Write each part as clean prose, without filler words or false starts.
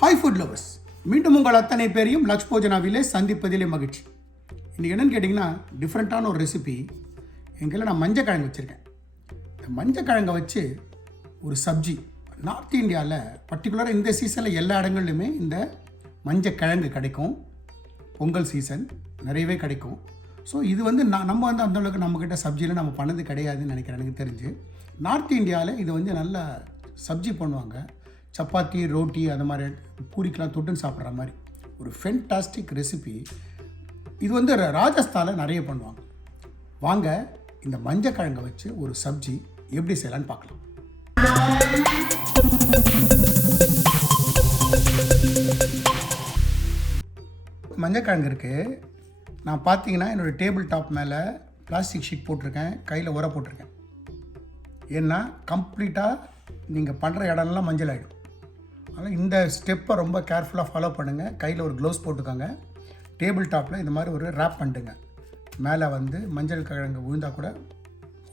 Hi food lovers, மீண்டும் உங்கள் அத்தனை பேரையும் லக்ஷ் போஜனாவிலே சந்திப்பதிலே மகிழ்ச்சி. இன்றைக்கி என்னென்னு கேட்டிங்கன்னா, டிஃப்ரெண்ட்டான ஒரு ரெசிபி. எங்கள் நான் மஞ்சக்கிழங்கு வச்சுருக்கேன். இந்த மஞ்சக்கிழங்கை வச்சு ஒரு சப்ஜி. நார்த் இந்தியாவில் பர்டிகுலராக இந்த சீசனில் எல்லா இடங்கள்லையுமே இந்த மஞ்சக்கிழங்கு கிடைக்கும். பொங்கல் சீசன் நிறையவே கிடைக்கும். ஸோ இது வந்து நம்ம வந்து அந்தளவுக்கு நம்மக்கிட்ட சப்ஜியில் நம்ம பண்ணது கிடையாதுன்னு நினைக்கிறேன். எனக்கு தெரிஞ்சு நார்த் இந்தியாவில் இது வந்து நல்ல சப்ஜி பண்ணுவாங்க. சப்பாத்தி, ரோட்டி, அந்த மாதிரி பூரிக்கெலாம் தொட்டுன்னு சாப்பிட்ற மாதிரி ஒரு ஃபென்டாஸ்டிக் ரெசிபி. இது வந்து ராஜஸ்தானில் நிறைய பண்ணுவாங்க. வாங்க இந்த மஞ்சக்கிழங்கை வச்சு ஒரு சப்ஜி எப்படி செய்யலான்னு பார்க்கலாம். மஞ்சக்கிழங்கு இருக்குது. நான் பார்த்தீங்கன்னா என்னோடய டேபிள் டாப் மேலே பிளாஸ்டிக் ஷீட் போட்டிருக்கேன், கையில் உர போட்டிருக்கேன். ஏன்னா கம்ப்ளீட்டாக நீங்கள் பண்ணுற இடம்லாம் மஞ்சள் ஆகிடும். அதனால் இந்த ஸ்டெப்பை ரொம்ப கேர்ஃபுல்லாக ஃபாலோ பண்ணுங்கள். கையில் ஒரு க்ளவுஸ் போட்டுக்கோங்க. டேபிள் டாப்பில் இந்த மாதிரி ஒரு ரேப் பண்ணிட்டுங்க. மேலே வந்து மஞ்சள் கிழங்கு விழுந்தால் கூட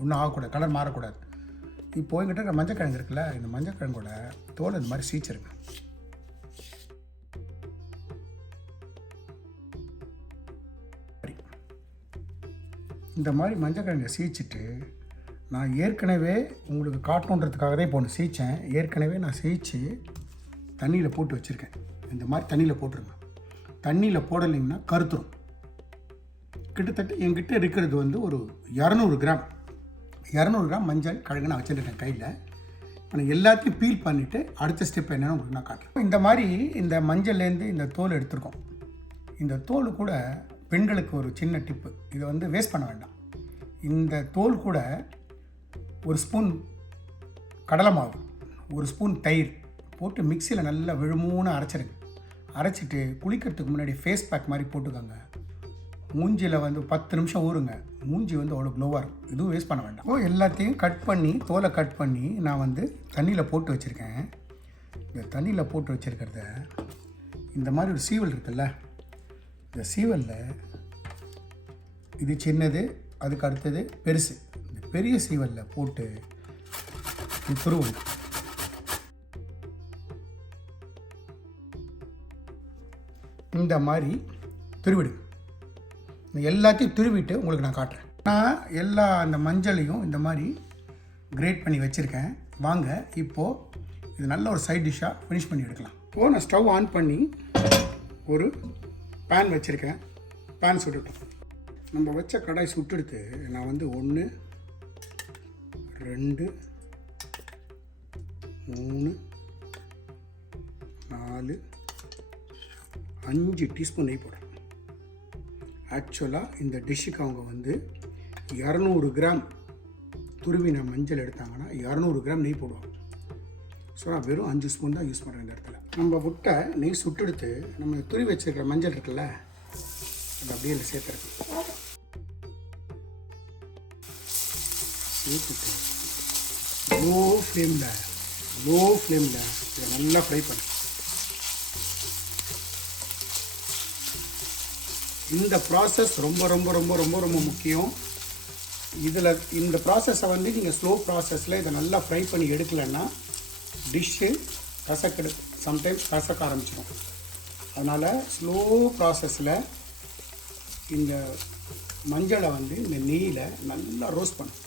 ஒன்றும் ஆகக்கூடாது, கலர் மாறக்கூடாது. இப்போது எங்கிட்ட இருக்கிற மஞ்சள் கிழங்கு இருக்குல்ல, இந்த மஞ்சள் கிழங்கோட தோல் இந்த மாதிரி சீச்சிருங்க. இந்த மாதிரி மஞ்சள் கிழங்கை சீச்சிட்டு நான் ஏற்கனவே உங்களுக்கு காட்டணுன்றதுக்காகவே இப்போ ஒன்று சீச்சேன். ஏற்கனவே நான் சீச்சு தண்ணியில் போட்டு வச்சுருக்கேன். இந்த மாதிரி தண்ணியில் போட்டுருங்க. தண்ணியில் போடலைங்கன்னா கருத்துரும். கிட்டத்தட்ட என்கிட்ட இருக்கிறது வந்து ஒரு 200 கிராம் மஞ்சள் கிழங்கு நான் வச்சுருக்கேன் கையில். நான் எல்லாத்தையும் பீல் பண்ணிவிட்டு அடுத்த ஸ்டெப் என்னென்னு உங்களுக்கு நான் காட்டுறேன். இந்த மாதிரி இந்த மஞ்சள்லேருந்து இந்த தோல் எடுத்துருக்கோம். இந்த தோல் கூட பெண்களுக்கு ஒரு சின்ன டிப்பு, இதை வந்து வேஸ்ட் பண்ண வேண்டாம். இந்த தோல் கூட ஒரு ஸ்பூன் கடலை மாவு, ஒரு ஸ்பூன் தயிர் போட்டு மிக்சியில் நல்லா விழுமூன்னு அரைச்சிருங்க. அரைச்சிட்டு குளிக்கிறதுக்கு முன்னாடி ஃபேஸ் பேக் மாதிரி போட்டுக்கோங்க. மூஞ்சியில் வந்து 10 நிமிஷம் ஊறுங்க. மூஞ்சி வந்து அவ்வளோ க்ளோவாக இருக்கும். இதுவும் வேஸ்ட் பண்ண வேண்டாம். எல்லாத்தையும் கட் பண்ணி, தோலை கட் பண்ணி நான் வந்து தண்ணியில் போட்டு வச்சுருக்கேன். இந்த தண்ணியில் போட்டு வச்சுருக்கிறத இந்த மாதிரி ஒரு சீவல் இருக்குல்ல, இந்த சீவலில் இது சின்னது, அதுக்கு அடுத்தது பெருசு. இந்த பெரிய சீவலில் போட்டு துருவுங்க. இந்த மாதிரி துருவிடுங்க. எல்லாத்தையும் துருவிட்டு உங்களுக்கு நான் காட்டுறேன். நான் எல்லா அந்த மஞ்சளையும் இந்த மாதிரி கிரேட் பண்ணி வச்சுருக்கேன். வாங்க இப்போது இது நல்ல ஒரு சைட் டிஷ்ஷாக ஃபினிஷ் பண்ணி எடுக்கலாம். இப்போது நான் ஸ்டவ் ஆன் பண்ணி ஒரு பேன் வச்சுருக்கேன். பேன் சுட்டுட்டோம். நம்ம வச்ச கடாய் சுட்டெடுத்து நான் வந்து 1 2 3 4 5 டீஸ்பூன் நெய் போடுறேன். ஆக்சுவலாக இந்த டிஷ்ஷுக்கு அவங்க வந்து 200 கிராம் துருவின மஞ்சள் எடுத்தாங்கன்னா 200 கிராம் நெய் போடுவாங்க. ஸோ நான் வெறும் 5 ஸ்பூன் தான் யூஸ் பண்ணுறேன் இந்த இடத்துல. நம்ம விட்ட நெய் சுட்டெடுத்து நம்ம துருவி வச்சுருக்கிற மஞ்சள் இருக்குல்ல, அது அப்படியே இல்லை சேர்த்துருக்கேன். சேர்த்துட்டு லோ ஃப்ளேமில் இதை நல்லா ஃப்ரை பண்ணு. இந்த ப்ராசஸ் ரொம்ப ரொம்ப ரொம்ப ரொம்ப ரொம்ப முக்கியம். இதில் இந்த ப்ராசஸை வந்து நீங்கள் ஸ்லோ ப்ராசஸில் இதை நல்லா ஃப்ரை பண்ணி எடுக்கலைன்னா டிஷ்ஷு சம்டைம்ஸ் கசக்க ஆரம்பிச்சிடும். அதனால் ஸ்லோ ப்ராசஸில் இந்த மஞ்சளை வந்து இந்த நெய்யில் நல்லா ரோஸ்ட் பண்ணும்.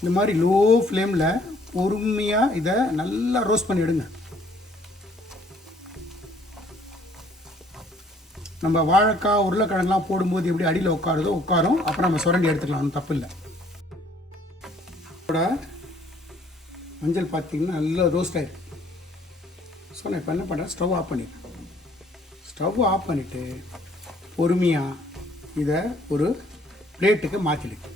இந்த மாதிரி லோ ஃப்ளேமில் பொறுமையாக இதை நல்லா ரோஸ்ட் பண்ணி எடுங்க. நம்ம வாழைக்காய், உருளைக்கிழங்குலாம் போடும்போது எப்படி அடியில் உட்காரும். அப்புறம் நம்ம சுரண்டி எடுத்துக்கலாம், ஒன்றும் தப்பு இல்லை. இதோட மஞ்சள் பார்த்திங்கன்னா நல்லா ரோஸ்ட் ஆகிருக்கு. ஸோ நான் இப்போ என்ன பண்ணுறேன், ஸ்டவ் ஆஃப் பண்ணிடுறேன். ஸ்டவ் ஆஃப் பண்ணிவிட்டு பொறுமையாக இதை ஒரு பிளேட்டுக்கு மாற்றிடுங்க.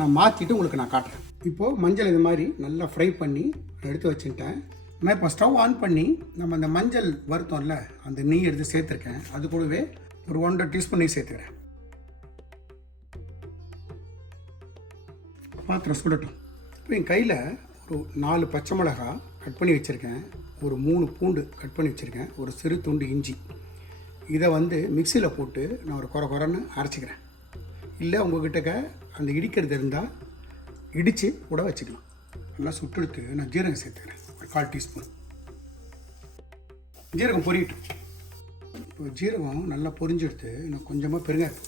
நான் மாற்றிட்டு உங்களுக்கு நான் காட்டுறேன். இப்போது மஞ்சள் இது மாதிரி நல்லா ஃப்ரை பண்ணி எடுத்து வச்சுட்டேன். நான் இப்போ ஸ்டவ் ஆன் பண்ணி நம்ம அந்த மஞ்சள் வறுத்தோம்ல, அந்த நெய் எடுத்து சேர்த்துருக்கேன். அது கூடவே ஒரு 1.5 டீஸ்பூன் நெய் சேர்த்துக்கிறேன். பாத்திரம் சுடட்டும். இப்போ என் கையில் ஒரு 4 பச்சை மிளகா கட் பண்ணி வச்சுருக்கேன், ஒரு 3 பூண்டு கட் பண்ணி வச்சுருக்கேன், ஒரு சிறு துண்டு இஞ்சி. இதை வந்து மிக்சியில் போட்டு நான் ஒரு குறைன்னு அரைச்சிக்கிறேன். இல்லை உங்கள்கிட்ட அந்த இடிக்கிறது இருந்தால் இடித்து கூட வச்சுக்கலாம். நல்லா சுட்டெடுத்து நான் ஜீரகம் சேர்த்துக்கிறேன். 1/4 டீஸ்பூன். ஜீரகம் பொரியட்டும். இப்போ ஜீரகம் நல்லா பொரிஞ்செடுத்து இன்னும் கொஞ்சமாக பெருங்காயம்.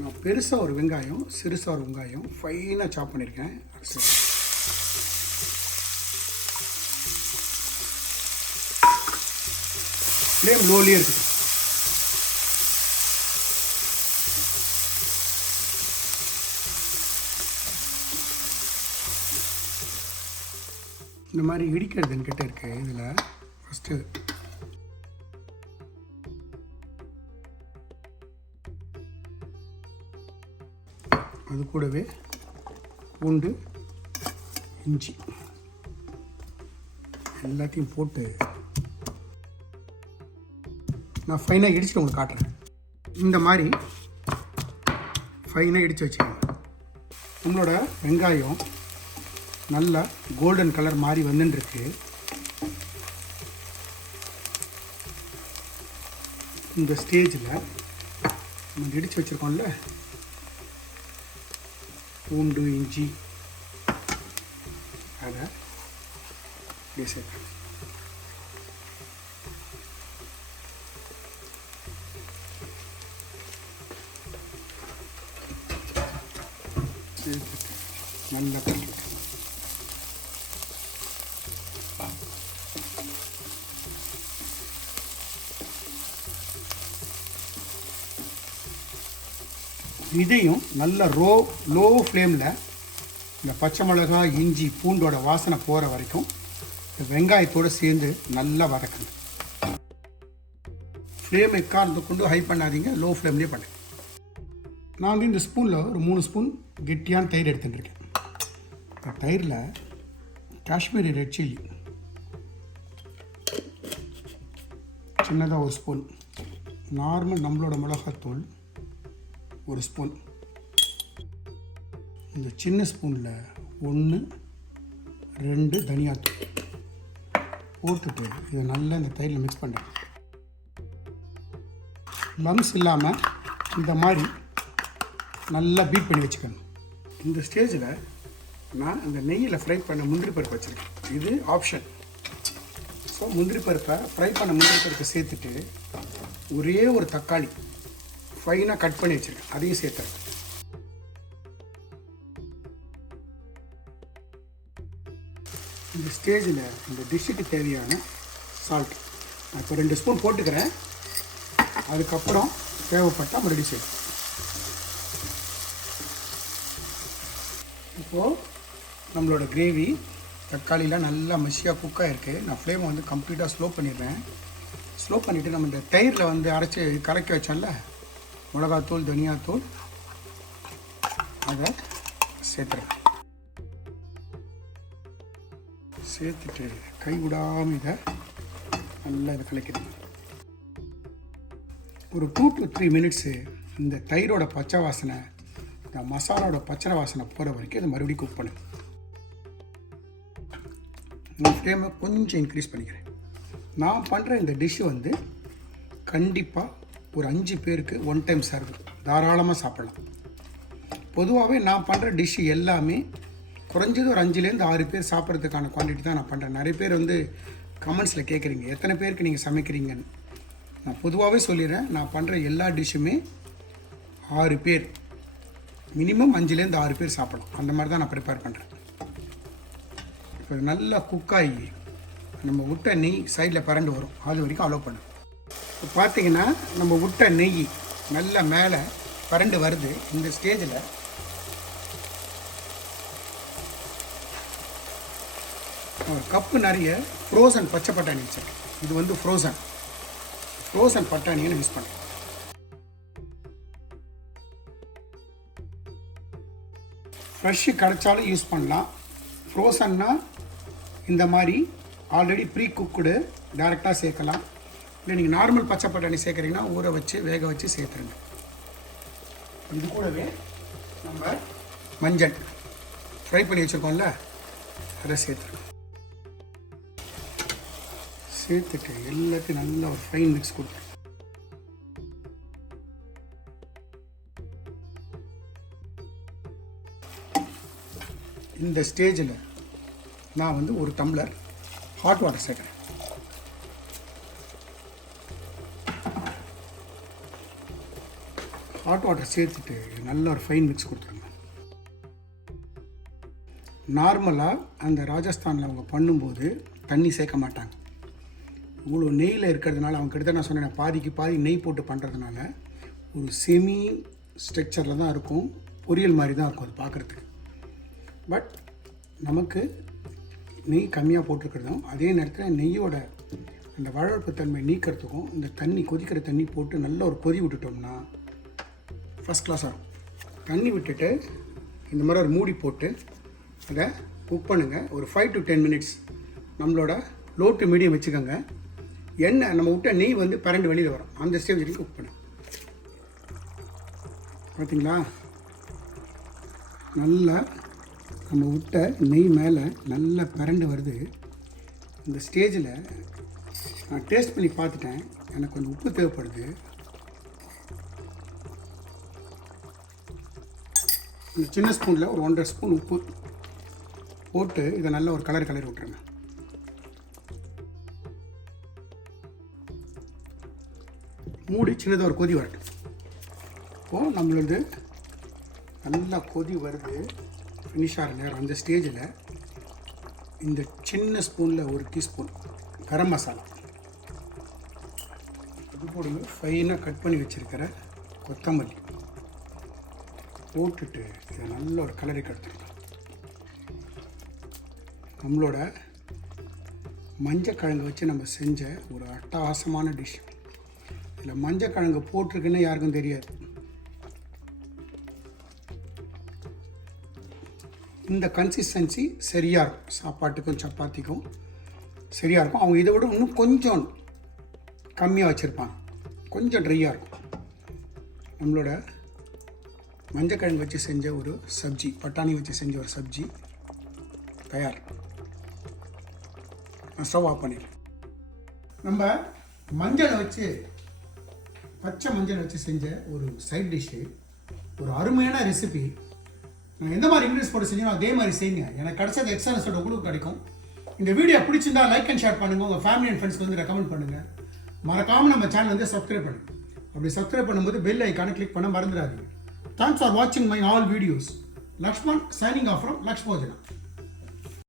நான் பெருசாக ஒரு வெங்காயம், சிறுசாக ஒரு வெங்காயம் ஃபைனாக சாப் பண்ணியிருக்கேன். ஃப்ளேம் லோலியே இருக்குது. இந்த மாதிரி இடிக்கிறது என்கிட்ட இருக்குது. இதில் ஃபஸ்ட்டு அது கூடவே பூண்டு, இஞ்சி எல்லாத்தையும் போட்டு நான் ஃபைனாக இடிச்சுட்டு உங்களுக்கு காட்டுறேன். இந்த மாதிரி ஃபைனாக இடித்து வச்சுக்கோங்க. நம்மளோட வெங்காயம் நல்லா கோல்டன் கலர் மாதிரி வந்துட்டுருக்கு. இந்த ஸ்டேஜில் நம்ம இடித்து வச்சுருக்கோம்ல பூண்டு, இஞ்சி, அதை சேர்க்கணும். நல்லா கலக்கிட்டு இதையும் நல்ல லோ ஃப்ளேமில் இந்த பச்சை மிளகாய், இஞ்சி, பூண்டோட வாசனை போகிற வரைக்கும் வெங்காயத்தோடு சேர்ந்து நல்லா வதக்கணும். ஃப்ளேம் எக்காரத்தை கொண்டு ஹை பண்ணாதீங்க, லோ ஃப்ளேம்லேயே பண்ணுங்க. நான் வந்து இந்த ஸ்பூனில் ஒரு 3 ஸ்பூன் கெட்டியான தயிர் எடுத்துட்டுருக்கேன். இந்த தயிரில் காஷ்மீரி ரெட் சில்லி சின்னதாக 1 ஸ்பூன், நார்மல் நம்மளோட மிளகாத்தூள் 1 ஸ்பூன், இந்த சின்ன ஸ்பூனில் 1, 2 தனியாத்தூள் போட்டுட்டு இதை நல்லா இந்த தயிரில் மிக்ஸ் பண்ணுறேன். லம்ஸ் இல்லாமல் இந்த மாதிரி நல்லா பீட் பண்ணி வச்சுக்கணும். இந்த ஸ்டேஜில் நான் இந்த நெய்யில் ஃப்ரை பண்ண முந்திரி பருப்பு வச்சுருக்கேன். இது ஆப்ஷன். ஸோ முந்திரி பருப்பை ஃப்ரை பண்ண முந்திரி பருப்பை சேர்த்துட்டு ஒரே ஒரு தக்காளி ஃபைனாக கட் பண்ணி வச்சுருக்கேன், அதையும் சேர்த்துறேன். இந்த ஸ்டேஜில் இந்த டிஷ்ஷுக்கு தேவையான சால்ட் நான் இப்போ 2 ஸ்பூன் போட்டுக்கிறேன். அதுக்கப்புறம் தேவைப்பட்டால் மறுபடியும் சேர்த்து. இப்போது நம்மளோட கிரேவி தக்காளிலாம் நல்லா மஷியாக குக்காக இருக்குது. நான் ஃப்ளேமை வந்து கம்ப்ளீட்டாக ஸ்லோ பண்ணிடுறேன். ஸ்லோ பண்ணிவிட்டு நம்ம இந்த தயிரில் வந்து அரைச்சி கலக்கி வச்சோம்ல மிளகாத்தூள், தனியாத்தூள், அதை சேர்த்துறேன். சேர்த்துட்டு கை விடாமல் இதை நல்லா இதை கலக்கிடுங்க. ஒரு 2 to 3 மினிட்ஸு இந்த தயிரோட பச்சை வாசனை, இந்த மசாலாவோட பச்சை வாசனை போகிற வரைக்கும் இதை மறுபடியும் குக் பண்ணுங்க. நான் ஃப்ளேமை கொஞ்சம் இன்க்ரீஸ் பண்ணிக்கிறேன். நான் பண்ணுற இந்த டிஷ்ஷு வந்து கண்டிப்பாக ஒரு 5 பேருக்கு 1 டைம் சர்வ் தாராளமாக சாப்பிடலாம். பொதுவாகவே நான் பண்ணுற டிஷ்ஷு எல்லாமே குறைஞ்சது ஒரு 5லேருந்து 6 பேர் சாப்பிட்றதுக்கான குவான்டிட்டி தான் நான் பண்ணுறேன். நிறைய பேர் வந்து கமெண்ட்ஸில் கேட்குறீங்க எத்தனை பேருக்கு நீங்கள் சமைக்கிறீங்கன்னு. நான் பொதுவாகவே சொல்லிடுறேன், நான் பண்ணுற எல்லா டிஷ்ஷுமே 6 பேர், மினிமம் 5லேருந்து 6 பேர் சாப்பிடலாம். அந்த மாதிரி தான் நான் ப்ரிப்பேர் பண்ணுறேன். இப்போ நல்லா குக்காகி நம்ம விட்ட நெய் சைடில் பரண்டு வரும், அது வரைக்கும் அலோவ் பண்ணும். இப்போ பார்த்தீங்கன்னா நம்ம விட்ட நெய் நல்லா மேலே பரண்டு வருது. இந்த ஸ்டேஜில் ஒரு கப்பு நிறைய ஃப்ரோசன் பச்சை பட்டாணி வச்சுருக்கேன். இது வந்து ஃப்ரோசன் பட்டாணியை யூஸ் பண்ணுறேன். ஃப்ரெஷ்ஷு கிடைச்சாலும் யூஸ் பண்ணலாம். ஃப்ரோசன்னா இந்த மாதிரி ஆல்ரெடி ப்ரீ குக்குடு டேரெக்டாக சேர்க்கலாம். இல்லை நீங்கள் நார்மல் பச்சை பட்டாணி சேர்க்குறீங்கன்னா ஊற வச்சு வேக வச்சு சேர்த்துருங்க. இது கூடவே நம்ம மஞ்சள் ஃப்ரை பண்ணி வச்சுருக்கோம்ல அதை சேர்த்துருங்க. சேர்த்துட்டு எல்லாத்தையும் நல்லா ஒரு ஃபைன் மிக்ஸ் கொடுத்துருங்க. இந்த ஸ்டேஜில் நான் வந்து ஒரு டம்ளர் ஹாட் வாட்டர் சேர்க்குறேன். ஹாட் வாட்டர் சேர்த்துட்டு நல்ல ஒரு ஃபைன் மிக்ஸ் கொடுத்துருங்க. நார்மலாக அந்த ராஜஸ்தானில் அவங்க பண்ணும்போது தண்ணி சேர்க்க மாட்டாங்க. இவ்வளோ நெய்யில் இருக்கிறதுனால அவங்க கிட்ட நான் சொன்னேன், பாதிக்கு பாதி நெய் போட்டு பண்ணுறதுனால ஒரு செமி ஸ்ட்ரக்சரில் தான் இருக்கும், பொரியல் மாதிரி தான் இருக்கும் அது பார்க்குறதுக்கு. பட் நமக்கு நெய் கம்மியாக போட்டிருக்கிறதும் அதே நேரத்தில் நெய்யோட அந்த வழவழப்பு தன்மை நீக்கிறதுக்கும் இந்த தண்ணி கொதிக்கிற தண்ணி போட்டு நல்ல ஒரு கொதி விட்டுட்டோம்னா ஃபஸ்ட் கிளாஸ் ஆகும். தண்ணி விட்டுட்டு இந்த மாதிரி ஒரு மூடி போட்டு அதை குக் பண்ணுங்கள். ஒரு 5 to 10 minutes நம்மளோட லோ டு மீடியம் வச்சுக்கோங்க. எண்ணெய் நம்ம விட்ட நெய் வந்து பரண்டு வெளியில் வரும், அந்த ஸ்டேஜ் வரைக்கும் குக் பண்ணுங்க. பார்த்தீங்களா, நல்லா நம்ம விட்ட நெய் மேலே நல்லா பரண்டு வருது. இந்த ஸ்டேஜில் நான் டேஸ்ட் பண்ணி பார்த்துட்டேன், எனக்கு கொஞ்சம் உப்பு தேவைப்படுது. இந்த சின்ன ஸ்பூனில் ஒரு 1.5 ஸ்பூன் உப்பு போட்டு இதை நல்ல ஒரு கலர் விட்டுருங்க. மூடி சின்னதாக ஒரு கொதி வரட்டும். இப்போது நம்மளது நல்லா கொதி வருது, ஃபினிஷ் ஆகிற நேரம். அந்த ஸ்டேஜில் இந்த சின்ன ஸ்பூனில் 1 டீஸ்பூன் கரம் மசாலா இது போடுங்க. ஃபைனாக கட் பண்ணி வச்சுருக்கிற கொத்தமல்லி போட்டுட்டு இதை நல்ல ஒரு கலரை எடுத்துருங்க. நம்மளோட மஞ்சக்கிழங்கு வச்சு நம்ம செஞ்ச ஒரு அட்டகாசமான டிஷ். இதில் மஞ்சக்கிழங்கு போட்டிருக்குன்னு யாருக்கும் தெரியாது. இந்த கன்சிஸ்டன்சி சரியாக இருக்கும், சாப்பாட்டுக்கும் சப்பாத்திக்கும் சரியாக இருக்கும். அவங்க இதை விட இன்னும் கொஞ்சம் கம்மியாக வச்சுருப்பாங்க, கொஞ்சம் ட்ரையாக இருக்கும். நம்மளோட மஞ்சக்கிழங்கு வச்சு செஞ்ச ஒரு சப்ஜி, பட்டாணி வச்சு செஞ்ச ஒரு சப்ஜி தயார். நான் ஸ்டவ் ஆஃப் பண்ணிடுறேன். நம்ம மஞ்சளை வச்சு, பச்சை மஞ்சள் வச்சு செஞ்ச ஒரு சைட் டிஷ்ஷு, ஒரு அருமையான ரெசிபி. நான் எந்த மாதிரி இன்க்ரீடியன்ஸ் போட்டு செஞ்சோம் அதே மாதிரி செய்யுங்க. எனக்கு கிடைச்சது எக்ஸலன்ஸோட உங்களுக்கு கிடைக்கும். இந்த வீடியோ பிடிச்சிருந்தா லைக் அண்ட் ஷேர் பண்ணுங்கள். உங்கள் ஃபேமிலி அண்ட் ஃப்ரெண்ட்ஸ்க்கு வந்து ரெக்கமெண்ட் பண்ணுங்கள். மறக்காமல் நம்ம சேனல் வந்து சப்ஸ்கிரைப் பண்ணுங்கள். அப்படி சப்ஸ்கிரைப் பண்ணும்போது பெல் ஐக்கானை கிளிக் பண்ண மறந்துடாதீங்க. Thanks for watching my all videos. Lakshman signing off from Lakshmojana.